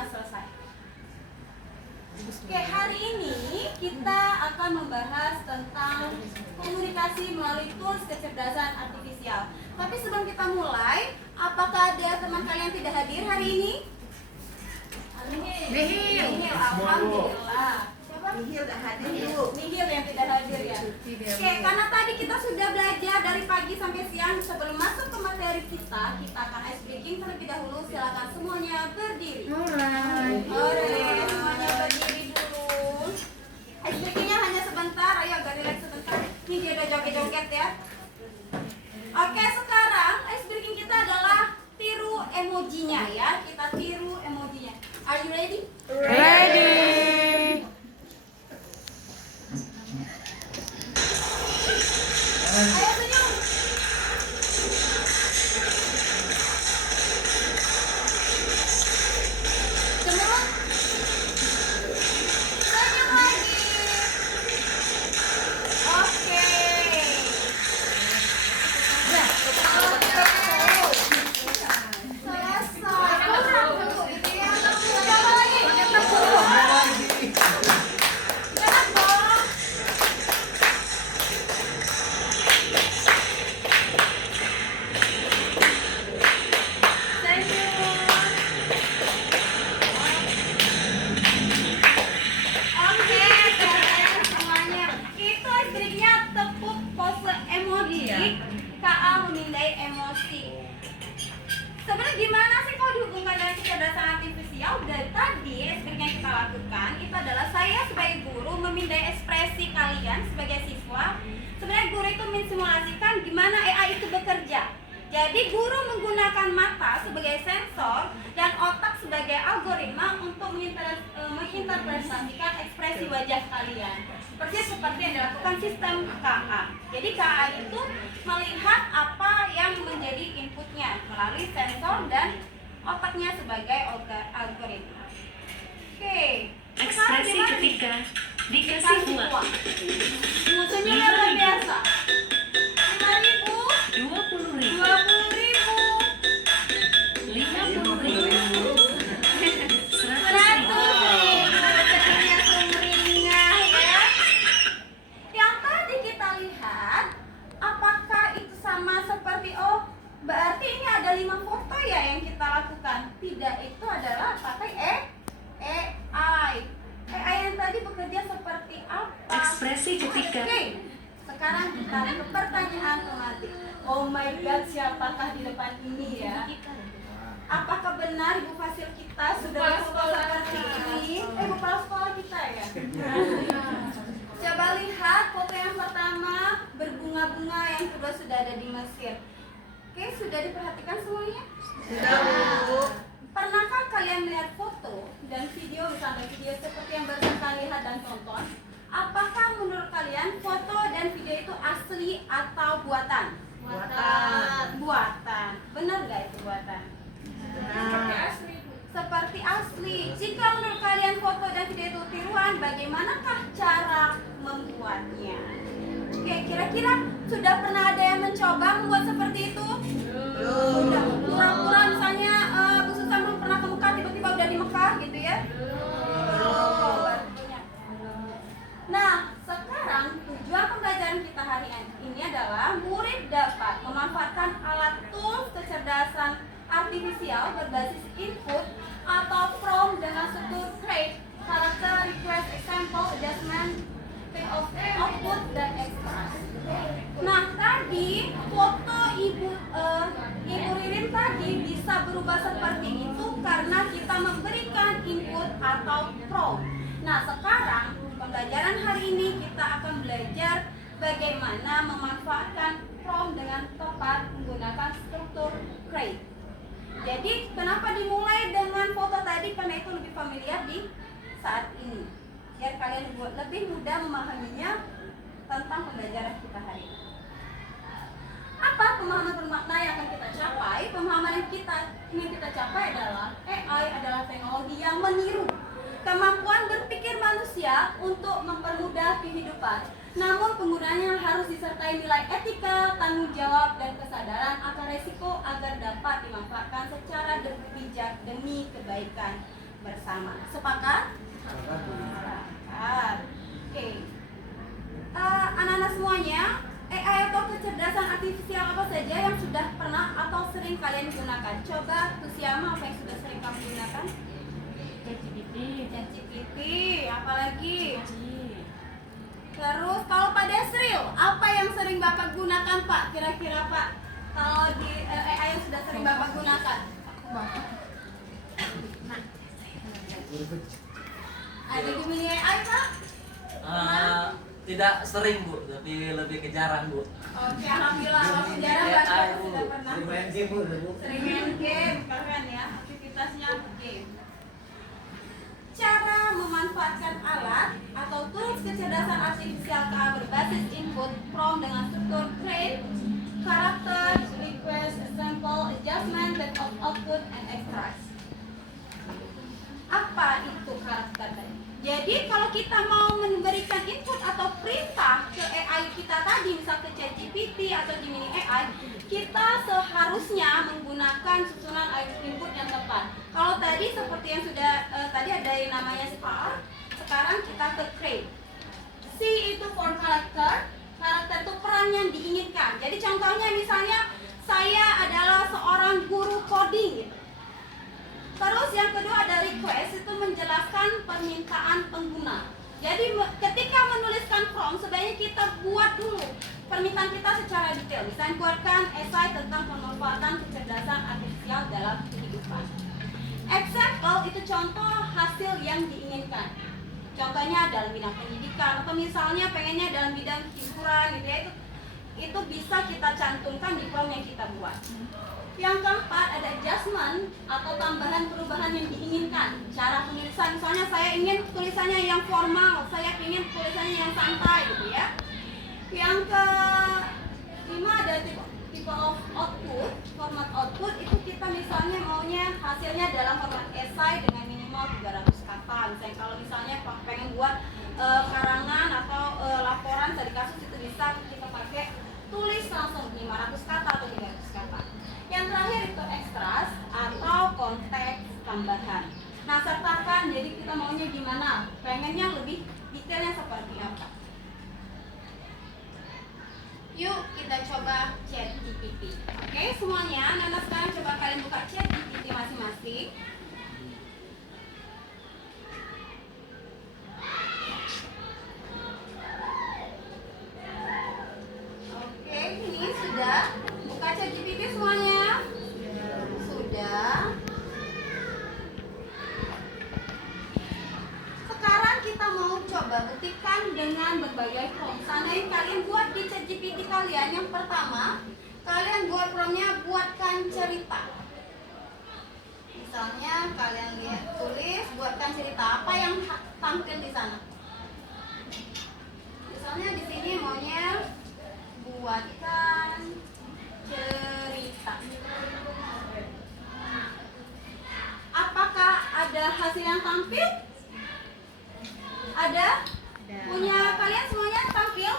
setengah selesai. Oke, hari ini kita akan membahas tentang komunikasi melalui tools kecerdasan artifisial. Tapi sebelum kita mulai, apakah ada teman kalian yang tidak hadir hari ini? Nihil, alhamdulillah. Siapa? Nihil tidak hadir dulu. Nihil yang tidak hadir ya. Oke, karena tadi kita sudah belajar dari pagi sampai siang. Sebelum masuk ke materi kita akan ice breaking terlebih dahulu. Silakan semuanya berdiri. Mulai. Semuanya berdiri dulu. Ice breakingnya hanya sebentar. Ayo agak relax sebentar. Ini dia udah joget-joget ya. Oke, sekarang ice breaking kita adalah tiru emojinya ya. Kita tiru emojinya. Are you ready? Ready. Ayo senyum. Cemberut. Senyum lagi. Oke. Selesai. Kurang dulu gitu ya. Coba lagi. Gerak dong. Oke, beres semuanya. Itu istrinya tepuk pose emoji. KA memindai emosi. Sebenarnya gimana sih kalau dihubungkan dengan kecerdasan artifisial? Dari tadi istrinya yang kita lakukan itu adalah saya sebagai guru memindai ekspresi kalian sebagai siswa. Sebenarnya guru itu mensimulasikan gimana AI itu bekerja. Jadi guru menggunakan mata sebagai sensor dan otak sebagai algoritma untuk menginterpretasikan ekspresi wajah kalian. Persis seperti yang dilakukan sistem KA. Jadi KA itu melihat apa yang menjadi inputnya melalui sensor dan otaknya sebagai algoritma. Oke. Ekspresi ketiga dikasih buah. Musuhnya luar biasa. 5.000, 20.000, 20.000, 50.000, 100.000. 100.000. Sepertinya sumringah ya. Yang tadi kita lihat, apakah itu sama seperti berarti ini ada 5 foto ya yang kita lakukan? Tidak, itu adalah pakai AI. AI yang tadi bekerja seperti apa? Ekspresi ketiga. Oke, sekarang kita ke pertanyaan tematik. Oh my god, siapakah di depan ini ya? Apakah benar Ibu Fasil kita sudah bersekolah seperti ini? Bu kepala sekolah kita ya? Coba lihat foto yang pertama berbunga-bunga, yang kedua sudah ada di Mesir. Oke, sudah diperhatikan semuanya? Sudah, Bu. Pernahkah kalian melihat foto dan video, misalnya video seperti yang baru kalian lihat dan tonton? Apakah menurut kalian foto dan video itu asli atau buatan? Buatan. Benar nggak itu buatan? Seperti asli. Jika menurut kalian foto dan video itu tiruan, bagaimanakah cara membuatnya? Oke, kira-kira sudah pernah ada yang mencoba membuat seperti itu? Sudah. Pura-pura misalnya Bu Susan belum pernah ke Mekah, tiba-tiba udah di Mekah gitu ya? Nah, sekarang tujuan pembelajaran kita hari ini adalah murid dapat memanfaatkan alat tools kecerdasan artifisial berbasis input atau prompt dengan struktur crate, character, request, example, adjustment, type of output, dan express. Nah, tadi foto Ibu Ririn tadi bisa berubah seperti itu karena kita memberikan input atau prompt. Nah, sekarang pembelajaran hari ini kita akan belajar bagaimana memanfaatkan prompt dengan tepat menggunakan struktur crate. Jadi kenapa dimulai dengan foto tadi? Karena itu lebih familiar di saat ini, biar kalian lebih mudah memahaminya tentang pembelajaran kita hari ini. Apa pemahaman bermakna yang akan kita capai? Pemahaman yang kita ingin kita capai adalah AI adalah teknologi yang meniru kemampuan berpikir manusia untuk mempermudah kehidupan. Namun penggunaannya harus disertai nilai etika, tanggung jawab, dan kesadaran akan resiko agar dapat dimanfaatkan secara bijak demi kebaikan bersama. Sepakat? Sepakat. Oke. Anak-anak semuanya, AI atau kecerdasan artifisial apa saja yang sudah pernah atau sering kalian gunakan? Coba Tusiama, apa yang sudah sering kamu gunakan? ChatGPT, apalagi? Terus kalau Pak Desril, apa yang sering Bapak gunakan Pak? Kira-kira Pak, kalau di AI yang sudah sering Bapak gunakan? Ada Gemini AI Pak? Tidak sering Bu, tapi lebih ke jarang Bu. Oke, alhamdulillah kalau jarang AI, Bapak Bu. sudah pernah. Sering main game Bu. Sering main game, keren ya, aktivitasnya game. Cara memanfaatkan alat atau tools kecerdasan artifisial KA berbasis input prompt dengan struktur create, karakter, request, sample, adjustment, method of output, and extract. Apa itu karakter tadi? Jadi kalau kita mau memberikan input atau perintah ke AI kita tadi, misal ke ChatGPT atau Gemini AI, kita seharusnya menggunakan susunan input yang tepat. Kalau tadi seperti yang sudah tadi ada yang namanya star, sekarang kita ke create. C itu for character, karakter itu peran yang diinginkan. Jadi contohnya misalnya saya adalah seorang guru coding gitu. Terus yang kedua ada request, itu menjelaskan permintaan pengguna. Jadi ketika menuliskan prompt sebaiknya kita buat dulu permintaan kita secara detail. Misalnya buatkan esai tentang pemanfaatan kecerdasan artifisial dalam kehidupan. Example itu contoh hasil yang diinginkan. Contohnya dalam bidang pendidikan atau misalnya pengennya dalam bidang hiburan gitu ya, itu bisa kita cantumkan di prompt yang kita buat. Yang keempat ada adjustment atau tambahan perubahan yang diinginkan. Cara penulisan, misalnya saya ingin tulisannya yang formal, saya ingin tulisannya yang santai gitu ya. Yang kelima ada tipe of output. Format output itu kita misalnya maunya hasilnya dalam format esai dengan minimal 300 kata. Misalnya kalau misalnya pengen buat karangan atau laporan dari kasus itu bisa kita pakai tulis langsung 500 kata atau 300 kata. Yang terakhir itu extras atau konteks tambahan. Nah, sertakan, jadi kita maunya gimana? Pengennya lebih detailnya seperti apa? Yuk kita coba ChatGPT. Oke, semuanya, Nana sekarang coba kalian buka ChatGPT masing-masing. Oke, ini sudah buka ChatGPT semuanya? Sudah. Sekarang kita mau coba buktikan dengan berbagai prompt. Seandainya kalian buat di ChatGPT kalian, yang pertama, kalian buat promptnya buatkan cerita. Misalnya kalian lihat tulis buatkan cerita, apa yang tampil di sana? Misalnya di sini maunya buatkan cerita. Apakah ada hasil yang tampil? Ada? Punya kalian semuanya tampil?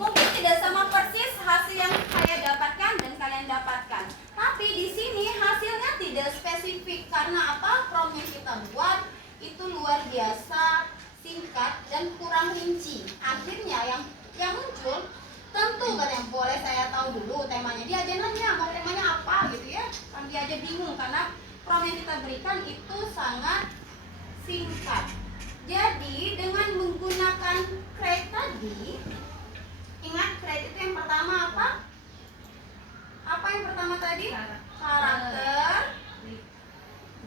Mungkin tidak sama persis hasil yang saya dapatkan dan kalian dapatkan. Tapi di sini hasilnya tidak spesifik karena apa? Prompt yang kita buat itu luar biasa singkat dan kurang rinci. Akhirnya yang muncul tentu kan yang boleh saya tahu dulu temanya. Dia aja nanya mau temanya apa gitu ya. Kan dia aja bingung karena prompt yang kita berikan itu sangat singkat. Jadi dengan menggunakan create tadi, ingat create itu yang pertama apa? Apa yang pertama tadi? Karakter.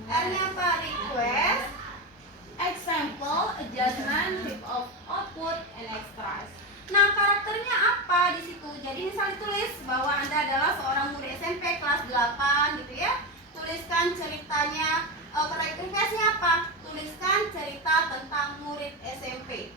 R-nya apa? Request. Example, adjustment, type of output, and extras. Nah, karakternya apa di situ? Jadi misalnya tulis bahwa Anda adalah seorang murid SMP kelas 8 gitu ya. Tuliskan ceritanya. Requestnya apa? Tuliskan cerita tentang murid SMP.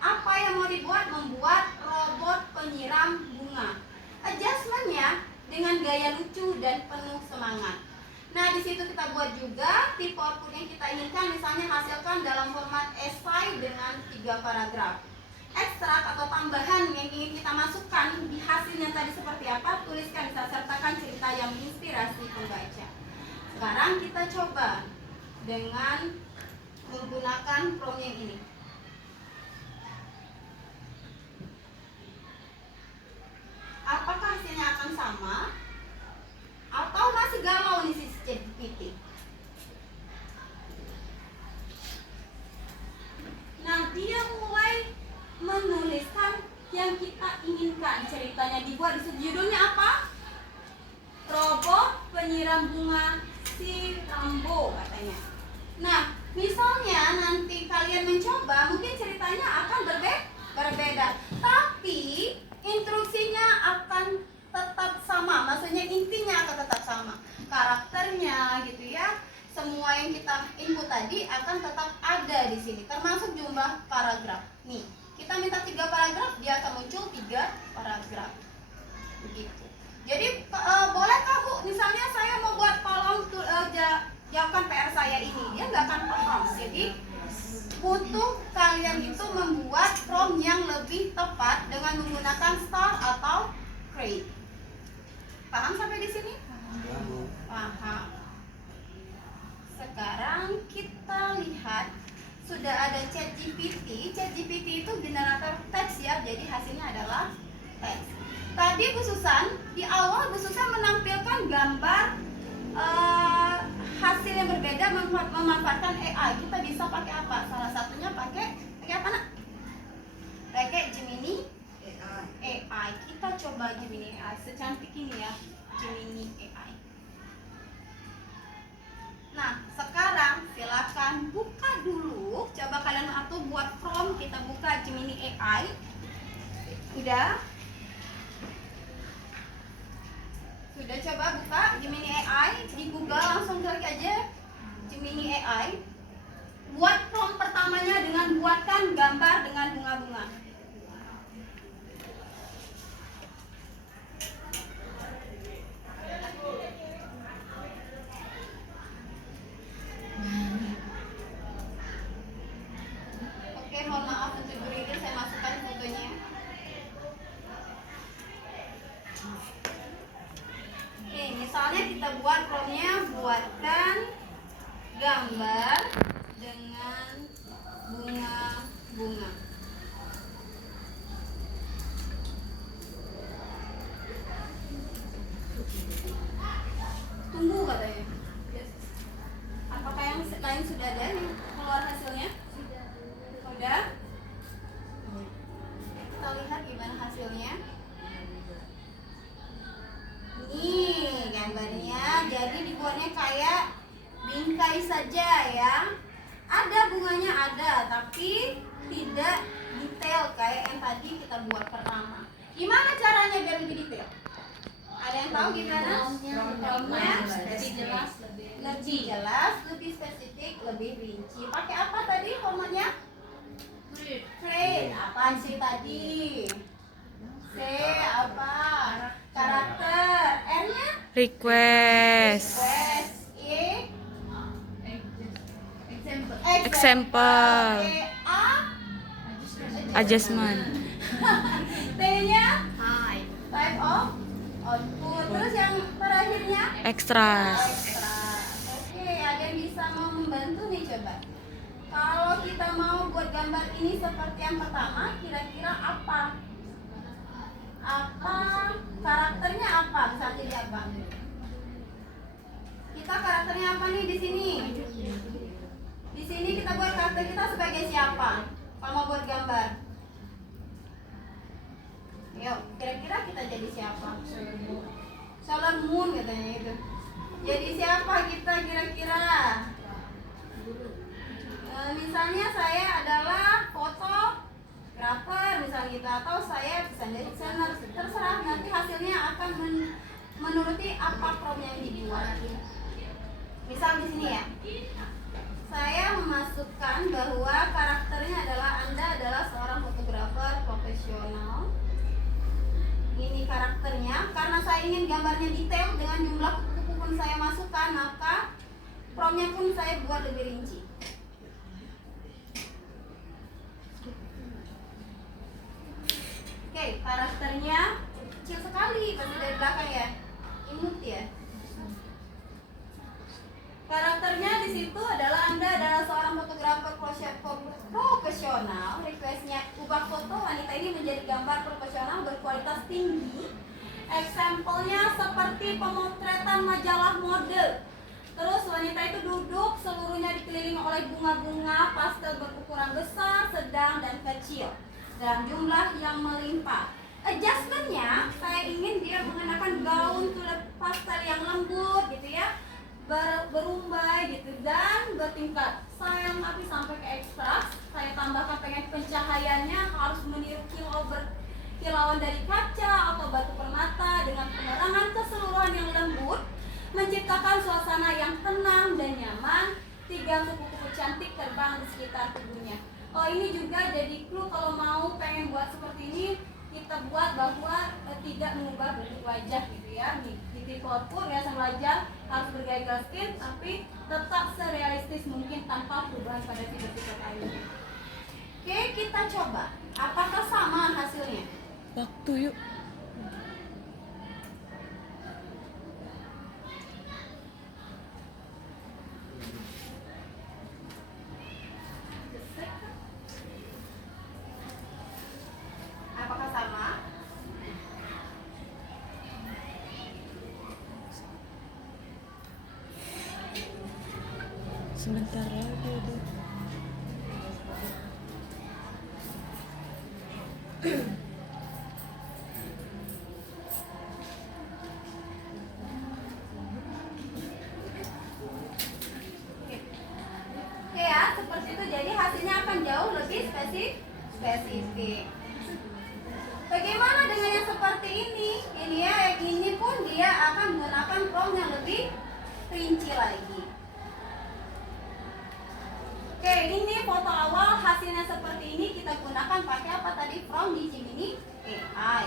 Apa yang mau dibuat? Membuat robot penyiram bunga. Adjustmentnya dengan gaya lucu dan penuh semangat. Nah, di situ kita buat juga tipe output yang kita inginkan, misalnya hasilkan dalam format esai dengan 3 paragraf. Ekstrak atau tambahan yang ingin kita masukkan di hasilnya tadi seperti apa? Tuliskan, sertakan cerita yang menginspirasi pembaca. Sekarang kita coba dengan menggunakan prompt yang ini. Apakah hasilnya akan sama atau masih galau nih si ChatGPT? Nah, dia mulai menuliskan yang kita inginkan. Ceritanya dibuat di judulnya apa? Robot penyiram bunga si Rambo katanya. Nah, misalnya nanti kalian mencoba, mungkin ceritanya akan berbeda, tapi instruksinya akan tetap sama. Maksudnya intinya akan tetap sama. Karakternya gitu ya. Semua yang kita input tadi akan tetap ada di sini, termasuk jumlah paragraf. Nih, kita minta 3 paragraf, dia akan muncul 3 paragraf. Begitu. Jadi bolehkah Bu, misalnya saya mau buat tolong jawabkan PR saya ini, dia nggak akan paham. Jadi butuh kalian itu membuat prompt yang lebih tepat dengan menggunakan star atau create. Paham sampai di sini? Paham. Sekarang kita lihat sudah ada ChatGPT. ChatGPT itu generator teks ya, jadi hasilnya adalah teks. Tadi Bu Susan, di awal Bu Susan menampilkan gambar hasil yang berbeda memanfaatkan AI. Kita bisa pakai apa? Salah satunya pakai apa nak? Pakai Gemini AI. Kita coba Gemini AI. Secantik ini ya, Gemini AI. Nah, sekarang silakan buka dulu. Coba kalian atau buat prompt, kita buka Gemini AI. Udah? Sudah coba buka Gemini AI di Google, langsung klik aja Gemini AI. Buat prompt pertamanya dengan buatkan gambar dengan bunga-bunga. Oke, mohon maaf untuk guru saya masukkan fotonya. Oke, misalnya kita buat prompt-nya, buatkan gambar dengan bunga-bunga. Tunggu katanya. Apakah yang lain sudah ada nih keluar hasilnya? Sudah. Kita lihat gimana hasilnya. Nih gambarnya, jadi dibuatnya kayak bingkai saja ya. Ada bunganya ada, tapi tidak detail kayak yang tadi kita buat pertama. Gimana caranya biar lebih detail? Ada yang tahu gimana? Prompt-nya lebih jelas, lebih spesifik, lebih rinci. Pakai apa tadi formatnya? Create. Apa sih tadi? C apa? Karakter. R-nya? Request. E. Example. A. Adjustment. T-nya? Type of output. Terus yang terakhirnya? Extras. Ekstra. Oke, ada yang bisa mau membantu nih coba. Kalau kita mau buat gambar ini seperti yang pertama, kira-kira apa? Apa karakternya apa? Bisa jadi apa? Kita karakternya apa nih di sini? Di sini kita buat karakter kita sebagai siapa? Kalau mau buat gambar. Yuk, kira-kira kita jadi siapa? Sailor Moon katanya itu. Jadi siapa kita kira-kira? Misalnya saya adalah fotografer misalnya gitu, atau saya bisa jadi desainer, terserah, nanti hasilnya akan menuruti apa prompt yang dibuat. Misal di sini ya, saya memasukkan bahwa karakternya adalah Anda adalah seorang fotografer profesional. Ini karakternya, karena saya ingin gambarnya detail dengan jumlah kuku pun saya masukkan, maka promptnya pun saya buat lebih rinci. Oke, karakternya kecil sekali, pasti dari belakang ya, imut ya. Karakternya di situ adalah sampelnya seperti pemotretan majalah mode. Terus wanita itu duduk, seluruhnya dikelilingi oleh bunga-bunga pastel berukuran besar, sedang, dan kecil dalam jumlah yang melimpah. Adjustmentnya, saya ingin dia mengenakan gaun tulip pastel yang lembut gitu ya, berumbai gitu dan bertingkat. Saya lengkapi sampai ke ekstrak. Saya tambahkan pengen pencahayaannya harus meniru kilauan dari kaca atau batu permata dengan penerangan keseluruhan yang lembut, menciptakan suasana yang tenang dan nyaman. 3 kupu-kupu cantik terbang di sekitar tubuhnya. Oh, ini juga jadi clue kalau mau pengen buat seperti ini, kita buat bahwa tidak mengubah bentuk wajah gitu ya. Di titik output hiasan wajah harus bergaya skin tapi tetap serealistis mungkin tanpa perubahan pada titik-titik lainnya. Oke, kita coba. Apakah sama hasilnya? Waktu yuk. Apakah sama? Sebentar lagi itu. Oke ya, seperti itu. Jadi hasilnya akan jauh lebih spesifik. Bagaimana dengan yang seperti ini? Ini ya, yang ini pun dia akan menggunakan prompt yang lebih rinci lagi. Oke, ini foto awal hasilnya seperti ini. Kita gunakan pakai apa tadi? Prompt di Gemini AI.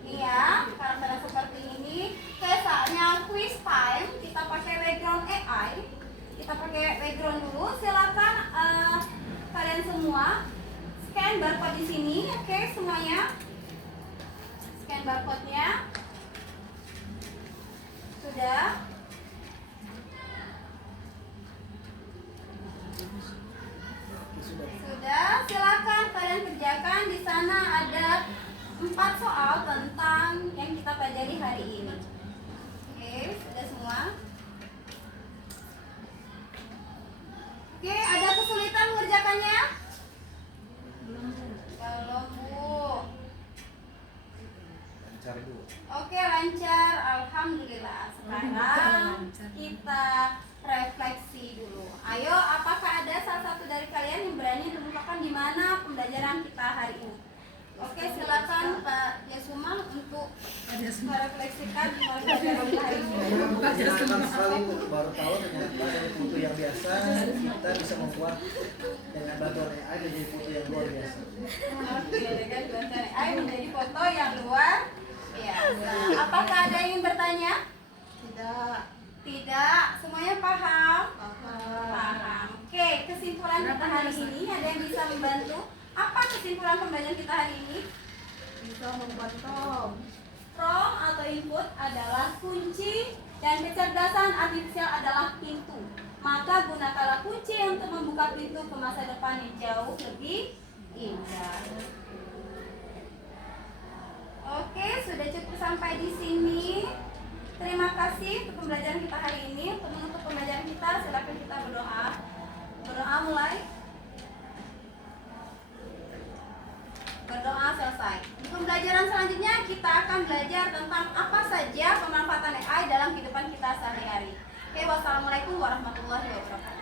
Ini ya, karakternya seperti ini. Oke, saatnya quiz time. Kita pakai background AI. Kita pakai background dulu. Silakan kalian semua scan barcode di sini. Oke, semuanya scan barcode-nya. Sudah. Sudah, silakan kalian kerjakan. Di sana ada 4 soal tentang yang kita pelajari hari ini. Oke, sudah semua. Oke, ada kesulitan mengerjakannya? Belum, Bu. Lancar Bu. Oke, lancar. Alhamdulillah. Sekarang kita refleksi dulu. Ayo, apakah ada salah satu dari kalian yang berani menemukan di mana pembelajaran kita hari ini? Oke, silakan Pak Yasuma untuk merefleksikan pembelajaran kita hari ini. Menyenangkan sekali untuk baru tahu ternyata dari foto yang biasa kita bisa membuat dengan bantuan AI menjadi foto yang luar biasa. Oke, dengan bantuan AI menjadi foto yang luar biasa. Apakah ada yang ingin bertanya? Tidak. Semuanya paham? Paham. Oke, kesimpulan kita hari ini ada yang bisa membantu? Apa kesimpulan pembelajaran kita hari ini? Bisa membuat prompt. Prompt atau input adalah kunci dan kecerdasan artifisial adalah pintu. Maka gunakanlah kunci untuk membuka pintu ke masa depan yang jauh lebih indah. Oke, sudah cukup sampai di sini. Terima kasih untuk pembelajaran kita hari ini. Untuk menutup pembelajaran kita, silakan kita berdoa. Berdoa mulai. Berdoa selesai. Di pembelajaran selanjutnya kita akan belajar tentang apa saja pemanfaatan AI dalam kehidupan kita sehari-hari. Oke, wassalamualaikum warahmatullahi wabarakatuh.